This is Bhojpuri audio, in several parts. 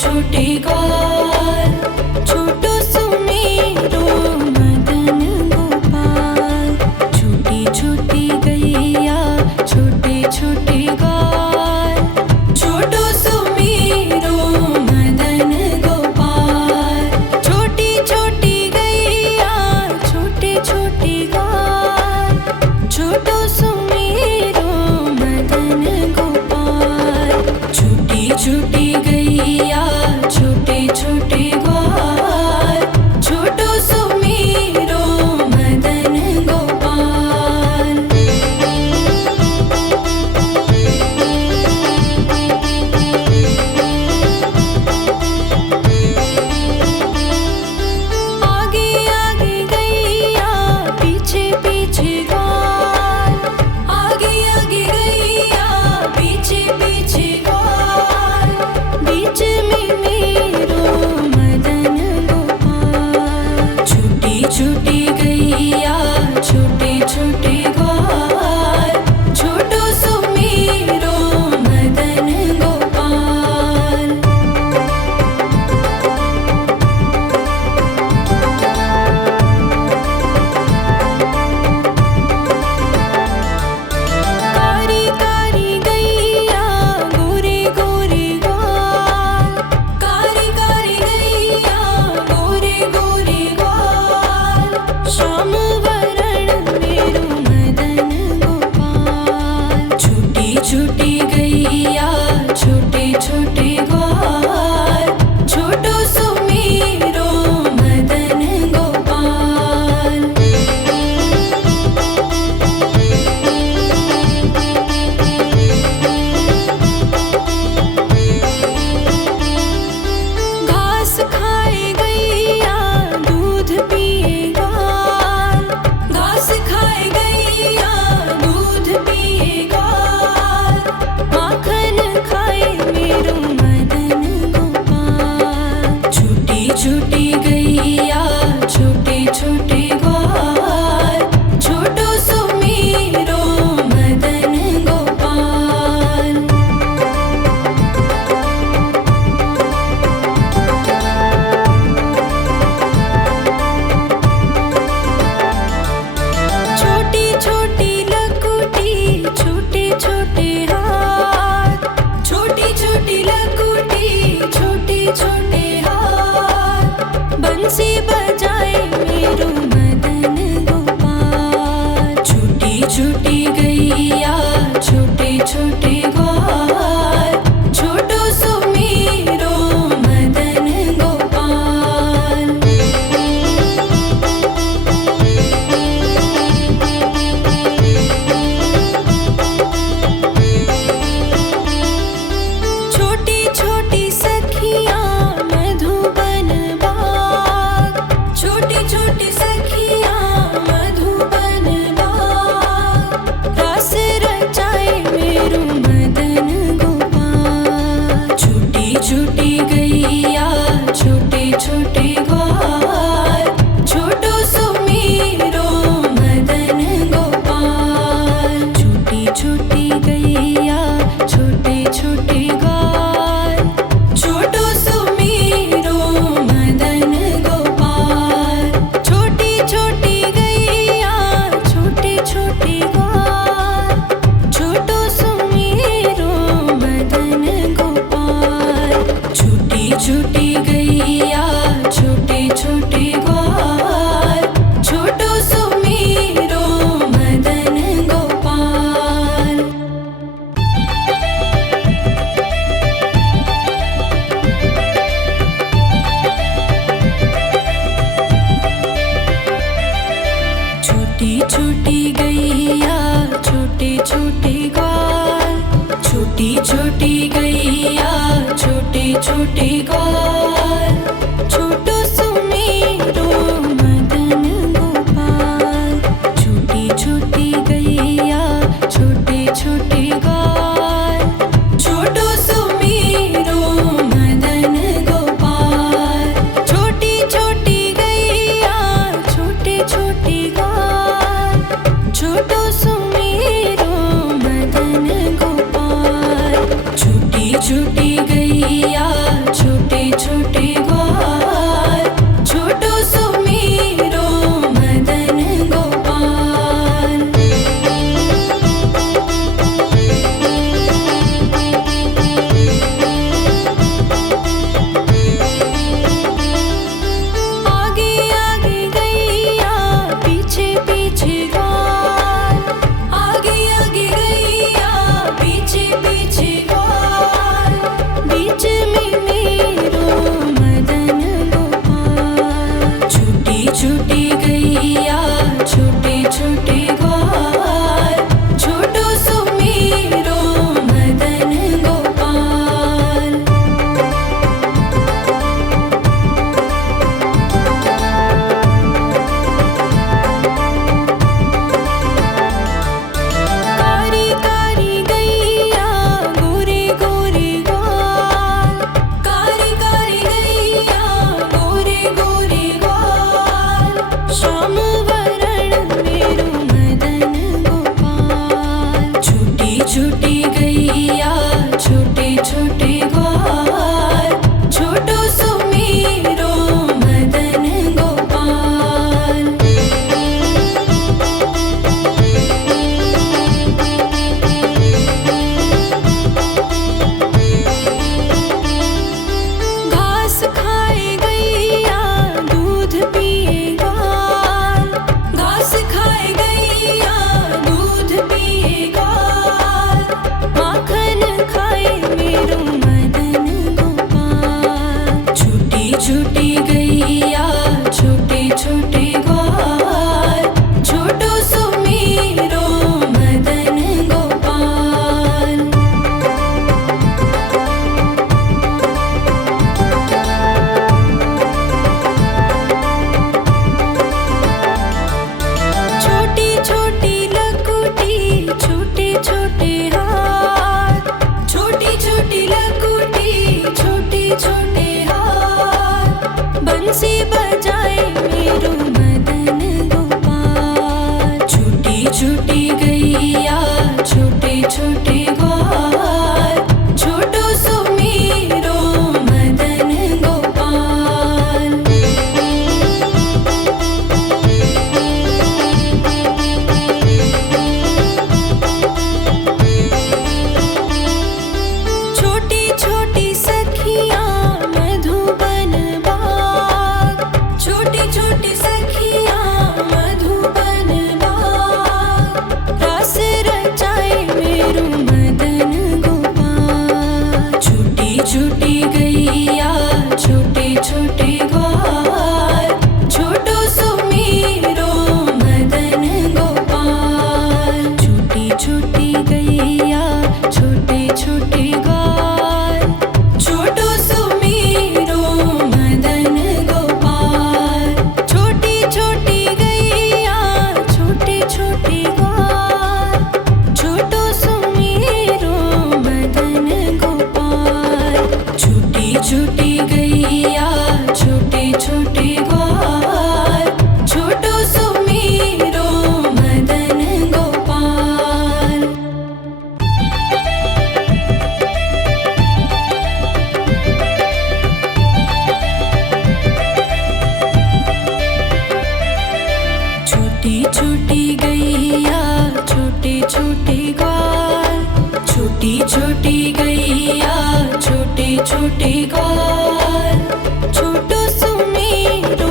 छोटे ग्वाल, छोटो सुमेरो मदन गोपाल। छोटी छोटी गैया छोटे छोटे ग्वाल, छोटो सुमेरो मदन गोपाल। छोटी छोटी गैया छोटे छोटे ग्वाल, छोटो सुमेरो मदन गोपाल। छोटी छोटी गैया छोटे छोटे ग्वाल, छोटो सुमेरो मदन गोपाल। आगे आगे गैया पीछे पीछे ग्वाल, आगे आगे गैया पीछे पीछे ग्वाल। बीच में मेरो मदन गोपाल। छोटी छोटी गैया छोटे छोटे ग्वाल, छोटो सुमेरो मदन गोपाल। कारी कारी गैया गोरे गोरे ग्वाल, कारी कारी गैया गोरे गोरे ग्वाल। श्याम वरण मेरो मदन गोपाल। छोटी छोटी गैया छोटे छोटे ग्वाल, छोटो सुमेरो मदन गोपाल। घास खाए गैया दूध पिए ग्वाल, घास खाए गैया दूध पिए ग्वाल। माखन खाए मेरो मदन गोपाल। छोटी छोटी गैया छोटे छोटे ग्वाल, छोटो सुमेरो मदन गोपाल। छोटी छोटी लकुटी छोटे छोटे हाथ, छोटी छोटी लकुटी छोटे छोटे हाथ। बंसी बजाए मेरो मदन गोपाल। छोटी छोटी गैया छोटे छोटे ग्वाल, छोटो सुमेरो मदन गोपाल। छोटी छोटी सखियाँ मधुबन बाग, छोटी छोटी सखियाँ मधुबन बाग। रास रचाए मेरो मदन गोपाल। छोटी छोटी गैया छोटे छोटे ग्वाल, छोटो सुमेरो मदन गोपाल। छोटी छोटी गैया छोटे छोटे ग्वाल, छोटो सुमेरो मदन गोपाल। छोटी छोटी गैया छोटे छोटे ग्वाल, छोटो सुमेरो मदन गोपाल। छोटी छोटी गैया छोटे छोटे ग्वाल, छोटो सुमेरो मदन गोपाल। छोटी छोटी गैया छोटे छोटे ग्वाल, छोटी छोटी गैया छोटे छोटे ग्वाल, छोटो सुमेरो मदन गोपाल। छोटी छोटी गैया छोटे छोटे ग्वाल, छोटो सुमेरो मदन गोपाल। छोटी छोटी गैया छोटे छोटे ग्वाल, छोटो सुमेरो मदन गोपाल। छोटी छोटी गैया छोटे छोटी छोटी गैया छोटे छोटे ग्वाल, छोटो सुमेरो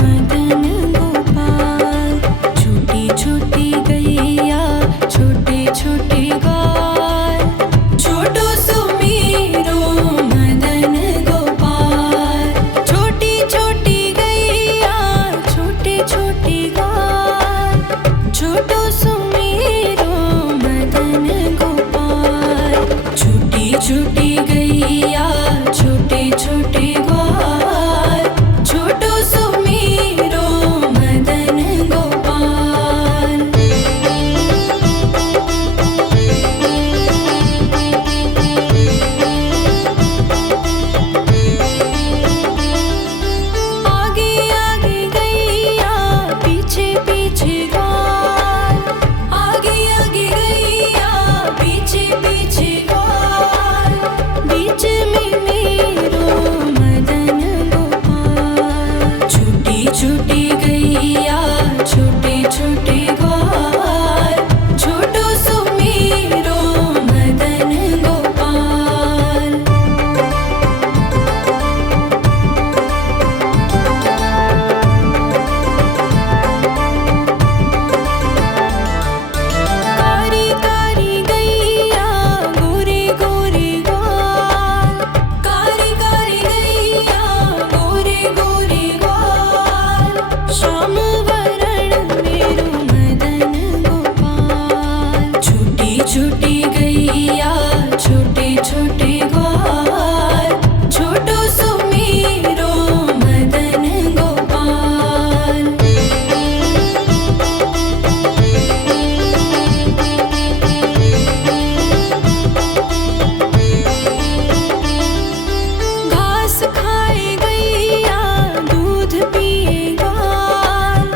मदन गोपाल। छोटी छोटी गैया छोटे छोटे ग्वाल, छोटो सुमेरो मदन गोपाल। छोटी छोटी गैया छोटे छोटे ग्वाल, छोटो सुमेरो मदन गोपाल। छोटी छोटी गैया छोटे छोटे ग्वाल, छोटो सुमेरो मदन गोपाल। आगे आगे गैया पीछे पीछे ग्वाल, आगे आगे गैया पीछे पीछे ग्वाल। बीच में मेरो मदन गोपाल। छोटी छोटी गैया छोटे छोटे ग्वाल, छोटो सुमेरो मदन गोपाल। कारी कारी गैया गोरे गोरे ग्वाल, कारी कारी गैया गोरे गोरे ग्वाल। श्याम वरण मेरो मदन गोपाल। छोटी छोटी गैया छोटे छोटे ग्वाल, छोटो सुमेरो मदन गोपाल। घास खाए गैया दूध पिए ग्वाल,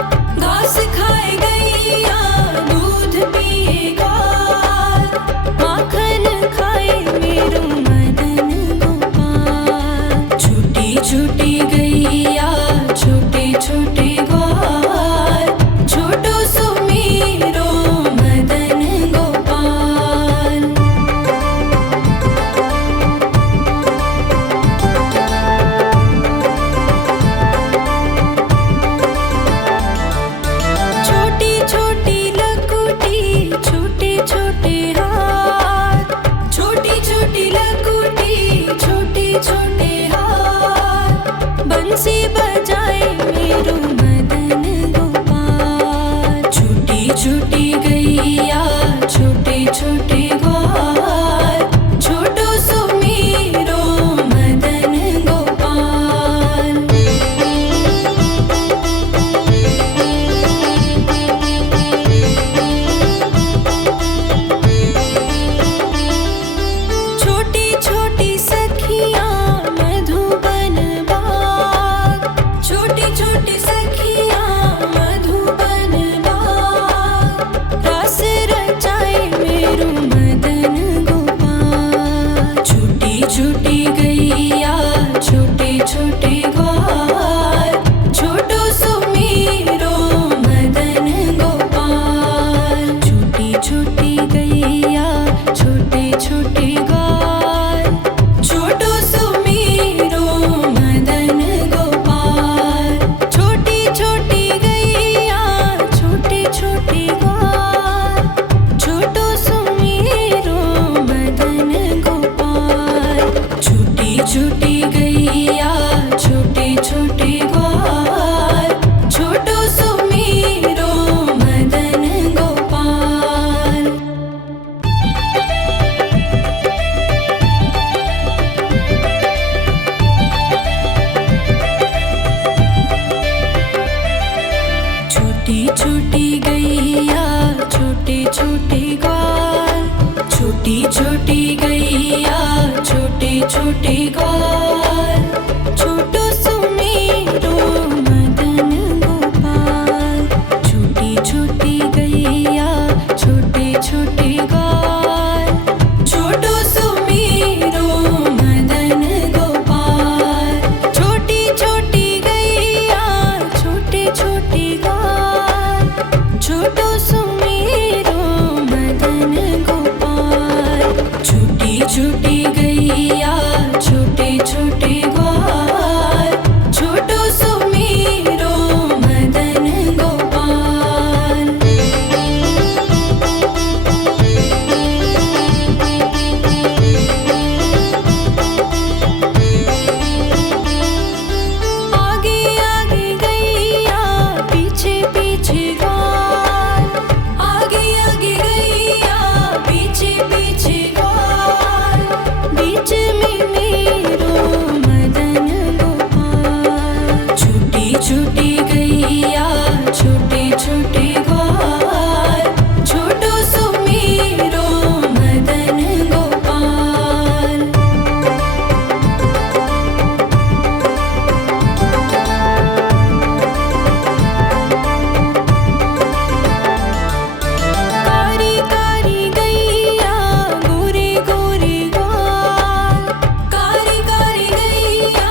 घास खाए गैया दूध पिए ग्वाल। माखन खाए मेरो मदन गोपाल। छोटी छोटी गैया छोटे छोटे ग्वाल, छोटो सुमेरो मदन गोपाल। छोटी छोटी लकुटी छोटे छोटे हाथ, छोटी छोटी लकुटी छोटे छोटे हाथ। बंसी बजाए मेरो मदन गोपाल। छोटी छोटी गैया छोटे छोटे ग्वाल, छोटो सुमेरो मदन गोपाल। छोटी छोटी सखियाँ मधुबन बाग, छोटी छोटी सखियाँ मधुबन बाग। रास रचाए मेरो मदन गोपाल। छोटी छोटी गैया छोटे छोटे ग्वाल, छोटो सुमेरो मदन गोपाल। छोटी छोटी गैया छोटे छोटे ग्वाल, छोटो सुमेरो मदन गोपाल। छोटी छोटी गैया छोटे छोटे ग्वाल, छोटो सुमेरो मदन गोपाल। छोटी छोटी गैया छोटे छोटे ग्वाल, छोटो सुमेरो मदन गोपाल। छोटी छोटी गैया छोटे छोटे ग्वाल, छोटी छोटी गैया छोटे छोटे ग्वाल, छोटो सुमेरो मदन गोपाल। छोटी छोटी गैया छोटे छोटे ग्वाल, छोटो सुमेरो मदन गोपाल। छोटी छोटी गैया छोटे छोटे ग्वाल, छोटो सुमेरो मदन गोपाल। छोटी गैया छोटे छोटे ग्वाल छोटो सुमेरो मदन गोपाल। आगे आगे गैया पीछे पीछे ग्वाल आगे आगे गैया पीछे पीछे ग्वाल बीच में मेरो मदन गोपाल। छोटी छोटी गैया छोटे छोटे ग्वाल छोटो सुमेरो मदन गोपाल। कारी कारी गैया गोरे गोरे ग्वाल कारी कारी गैया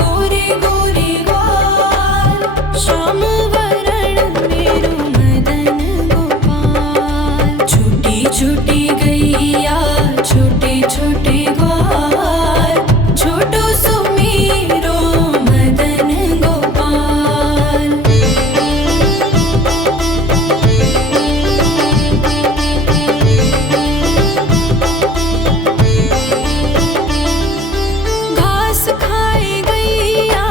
गोरे गोरे ग्वाल श्याम वरण मेरो मदन गोपाल। छोटी छोटी गैया छोटे छोटे ग्वाल छोटो सुमेरो मदन गोपाल। घास खाए गैया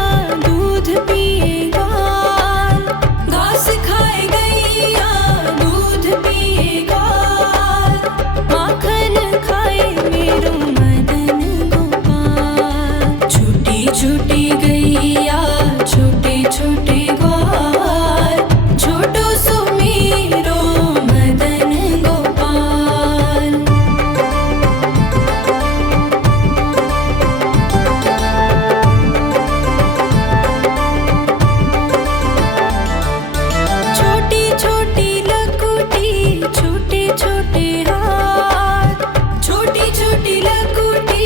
दूध पिए ग्वाल घास खाए गैया दूध पिए ग्वाल माखन खाए मेरो मदन गोपाल। छोटी छोटी गैया छोटे छोटे ग्वाल छोटो सुमेरो मदन गोपाल। छोटी छोटी लकुटी छोटे छोटे हाथ छोटी छोटी लकुटी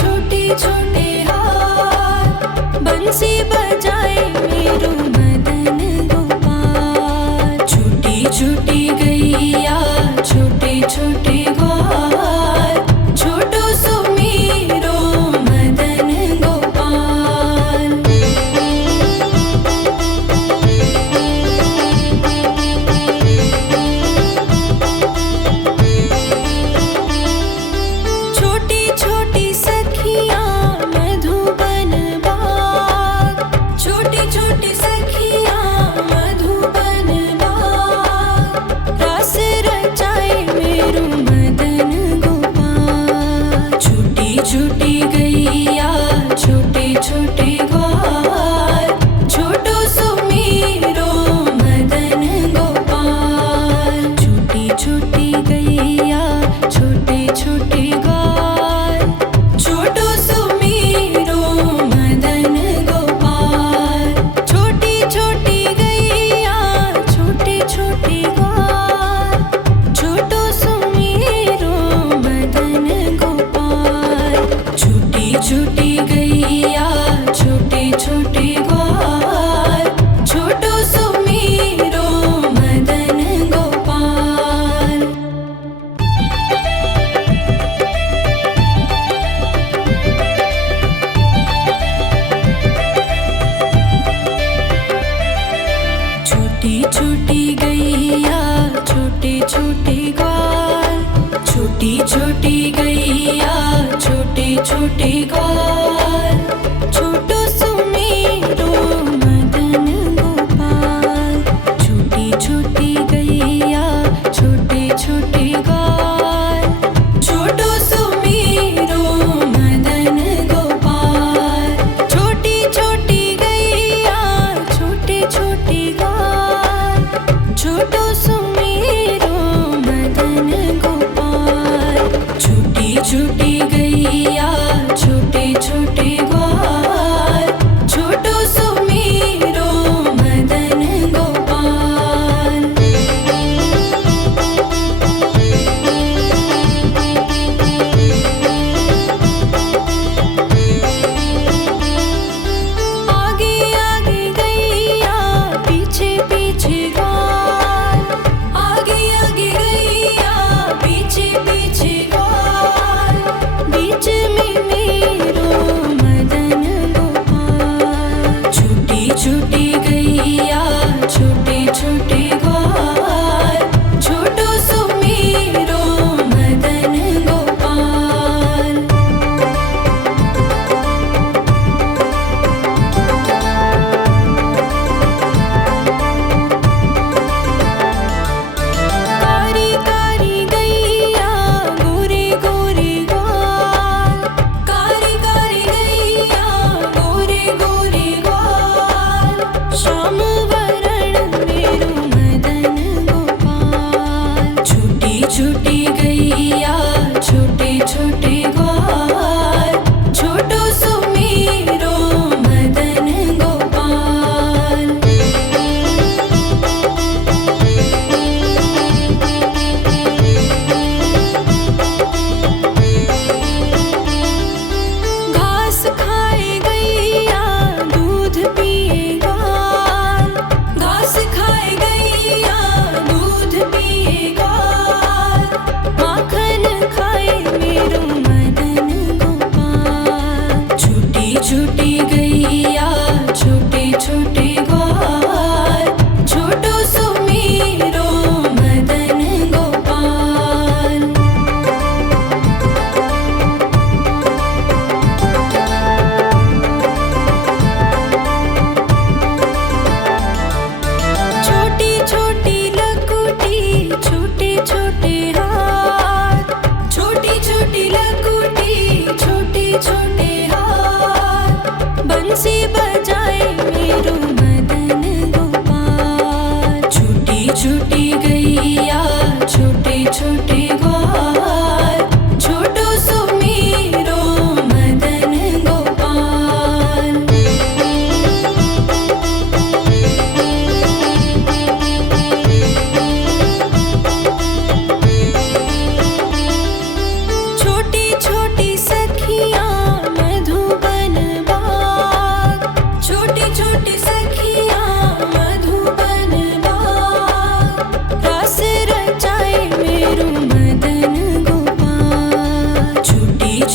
छोटे छोटे हाथ बंसी बजाए मेरो मदन गोपाल। छोटी छोटी गैया छोटे छोटे ग्वाल छोटो सुमेरो मदन गोपाल। छोटी छोटी सखियाँ मधुबन बाग छोटी छोटी सखियाँ मधुबन बाग रस रचाए मेरो मदन गोपाल। छोटी छोटी गैया छोटे छोटे ग्वाल छोटो सुमेरो मदन गोपाल। छोटी छोटी गैया छोटे छोटे ग्वाल छोटो सुमेरो मदन गोपाल। छोटी छोटी गैया छोटे छोटे ग्वाल छोटो सुमेरो मदन गोपाल। छोटी छोटी गैया छोटे छोटे ग्वाल छोटो सुमेरो मदन गोपाल। छोटी छोटी गैया छोटे छोटे ग्वाल छोटी छोटी गैया छोटे छोटे ग्वाल छोटो सुमेरो मदन गोपाल। छोटी छोटी गैया छोटे छोटे ग्वाल छोटो सुमेरो मदन गोपाल। छोटी छोटी गैया छोटे छोटे ग्वाल छोटो सुमेरो मदन गोपाल। छोटी छोटी गैया छोटे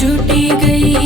छोटी गैया